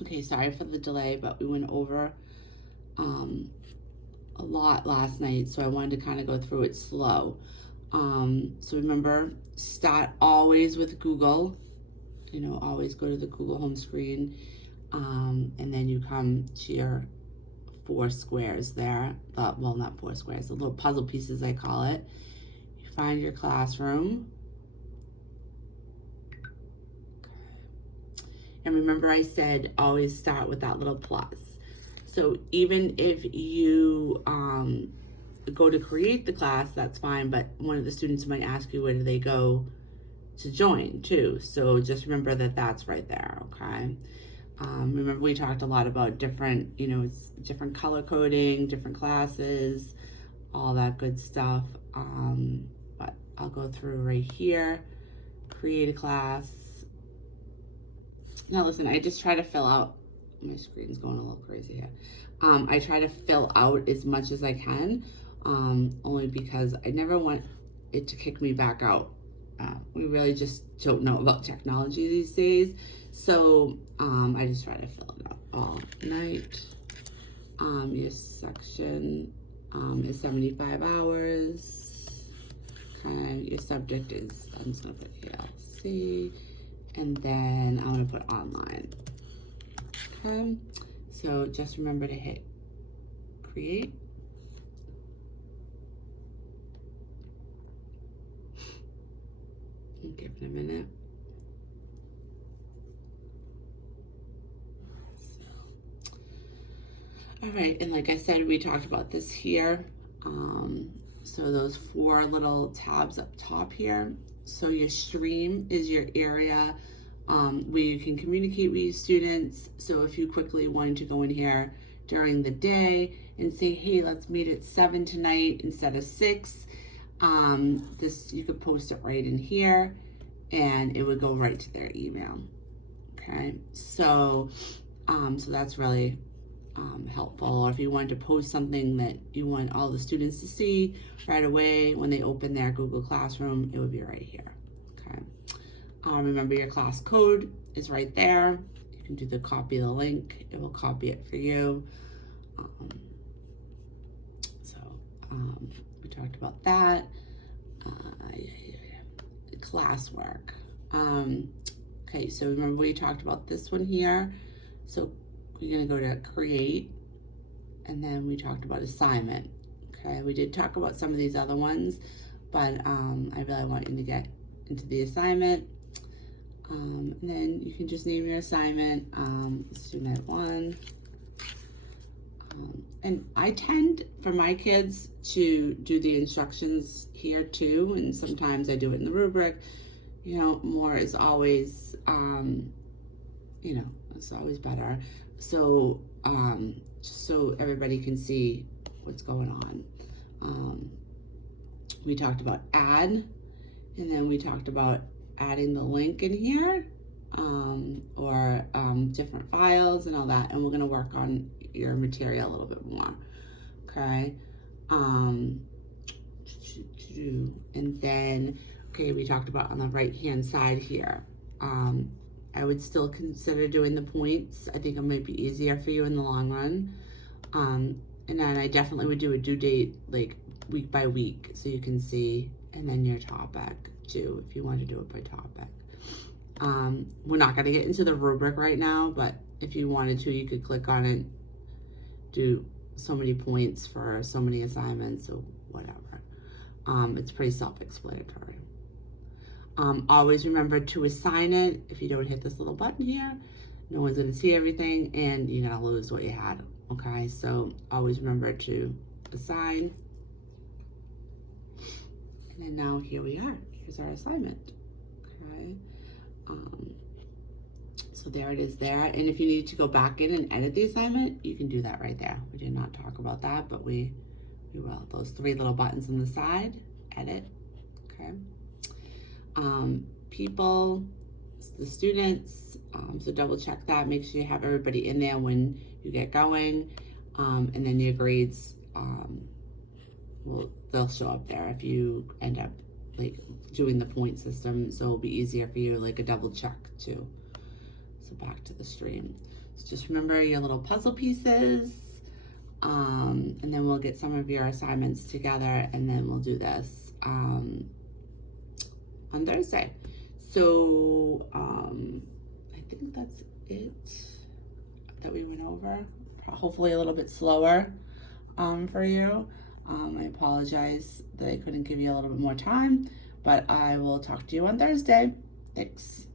Okay, sorry for the delay, but we went over um, a lot last night, so I wanted to kind of go through it slow. So remember, start always with Google. You know, always go to the Google home screen, and then you come to your four squares there. Well, not four squares, the little puzzle pieces, I call it. You find your classroom. And remember I said always start with that little plus. So even if you go to create the class, that's fine, but one of the students might ask you where do they go to join too. So just remember that that's right there, okay? Remember we talked a lot about different, you know, it's different color coding, different classes, all that good stuff. But I'll go through right here, create a class. Now listen, I just try to fill out, my screen's going a little crazy here. I try to fill out as much as I can, only because I never want it to kick me back out. We really just don't know about technology these days. So I just try to fill it out all night. Your section is 75 hours. Okay, your subject is, I'm just gonna put ALC, and then I'm gonna put online. Okay, so just remember to hit create. Give it a minute. All right, and like I said, we talked about this here. So those four little tabs up top here. So your stream is your area where you can communicate with your students. So if you quickly wanted to go in here during the day and say, hey, let's meet at 7 tonight instead of 6, this you could post it right in here and it would go right to their email. Okay, so so that's really helpful. Or if you wanted to post something that you want all the students to see right away when they open their Google Classroom, it would be right here. Okay. Remember your class code is right there. You can do the copy the link. It will copy it for you. We talked about that. Classwork. Okay, so remember we talked about this one here. So we're gonna go to create, and then we talked about assignment. Okay, we did talk about some of these other ones, but I really want you to get into the assignment. And then you can just name your assignment, student 1. And I tend, for my kids, to do the instructions here too, and sometimes I do it in the rubric. You know, more is always, you know, it's always better. So, just so everybody can see what's going on. We talked about add, and then we talked about adding the link in here, or different files and all that, and we're gonna work on your material a little bit more, okay? And then, okay, we talked about on the right-hand side here, I would still consider doing the points. I think it might be easier for you in the long run. And then I definitely would do a due date like week by week so you can see, and then your topic too, if you want to do it by topic. We're not going to get into the rubric right now, but if you wanted to, you could click on it, do so many points for so many assignments or whatever. It's pretty self-explanatory. Always remember to assign it. If you don't hit this little button here, no one's going to see everything and you're going to lose what you had. Okay, so always remember to assign. And then now here we are. Here's our assignment. Okay. So there it is there. And if you need to go back in and edit the assignment, you can do that right there. We did not talk about that, but we will. Those 3 little buttons on the side, edit. Okay. People, the students, so double check that. Make sure you have everybody in there when you get going. And then your grades, well, they'll show up there if you end up like doing the point system, so it'll be easier for you, like a double check too. So back to the stream. So just remember your little puzzle pieces, and then we'll get some of your assignments together, and then we'll do this on Thursday. So I think that's it that we went over. Hopefully a little bit slower for you. I apologize that I couldn't give you a little bit more time, but I will talk to you on Thursday. Thanks.